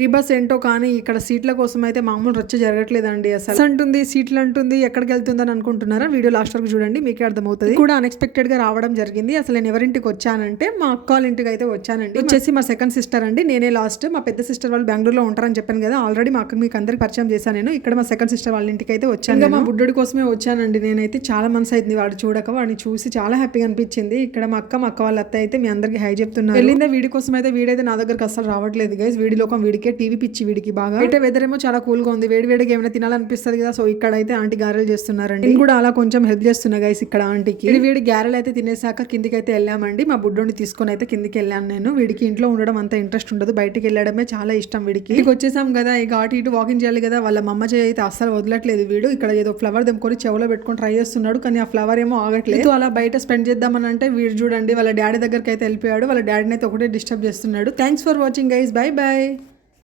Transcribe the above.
Free bus ఏంటో కానీ ఇక్కడ సీట్ల కోసం అయితే మామూలు రచ్చ జరగట్లేదండి. అసలు అంటుంది సీట్లు అంటుంది ఎక్కడికి వెళ్తుందని అనుకుంటున్నారా? వీడియో లాస్ట్ వరకు చూడండి, మీకే అర్థమవుతుంది. కూడా అన్ఎక్స్పెక్టెడ్ గా రావడం జరిగింది. అసలు నేను ఎవరింటికి వచ్చానంటే మా అక్క వాళ్ళ ఇంటికి అయితే వచ్చానండి. వచ్చేసి మా సెకండ్ సిస్టర్ అండి, నేనే లాస్ట్. మా పెద్ద సిస్టర్ వాళ్ళు బెంగళూరులో ఉంటారని చెప్పాను కదా ఆల్రెడీ. మా అక్క మీకు అందరికి పరిచయం చేశాను నేను. ఇక్కడ మా సెకండ్ సిస్టర్ వాళ్ళ ఇంటికి అయితే వచ్చాను. మా బుడ్డోడి కోసమే వచ్చానండి నేనైతే. చాలా మనసు అయింది వాడు చూడక, వాడిని చూసి చాలా హ్యాపీగా అనిపించింది. ఇక్కడ మా అక్క వాళ్ళ అత్త అయితే మీ అందరికి హై చెప్తున్నారు. వెళ్ళిందే వీడి కోసం అయితే, వీడైతే నా దగ్గరకు అసలు రావట్లేదు గైస్. వీడి లోకం వీడికే, టీవీ పిచ్చి వీడికి బాగా. అయితే వెదర్ ఏమో చాలా కూల్ గా ఉంది, వేడివేడిగా ఏమైనా తినాలనిపిస్తుంది కదా. సో ఇక్కడ అయితే ఆంటీ గారెలు చేస్తున్నారండి. నేను కూడా అలా కొంచెం హెల్ప్ చేస్తున్నా గైస్ ఇక్కడ ఆంటీకి. వీడి గారెలు అయితే తినేసాక కిందికి అయితే వెళ్ళామండి. మా బుడ్డోని తీసుకొని అయితే కిందికి వెళ్ళాను నేను. వీడికి ఇంట్లో ఉండడం అంత ఇంట్రెస్ట్ ఉండదు, బయటికి వెళ్ళడమే చాలా ఇష్టం వీడికి. ఇంటికి వచ్చేసాం కదా, ఇక అటు ఇటు వాకింగ్ చేయాలి కదా. వాళ్ళ మమ్మ చేయి అయితే అస్సలు వదలట్లేదు వీడు. ఇక్కడ ఏదో ఫ్లవర్ దెంపుకొని చెవులో పెట్టుకొని ట్రై చేస్తున్నాడు, కానీ ఆ ఫ్లవర్ ఏమో ఆగట్లేదు. అలా బయట స్పెండ్ చేద్దామని అంటే వీడు చూడండి వాళ్ళ డాడీ దగ్గరికి అయితే వెళ్ళిపోయాడు. వాళ్ళ డాడీని అయితే ఒకటే డిస్టర్బ్ చేస్తున్నాడు. Thanks for watching guys, by by.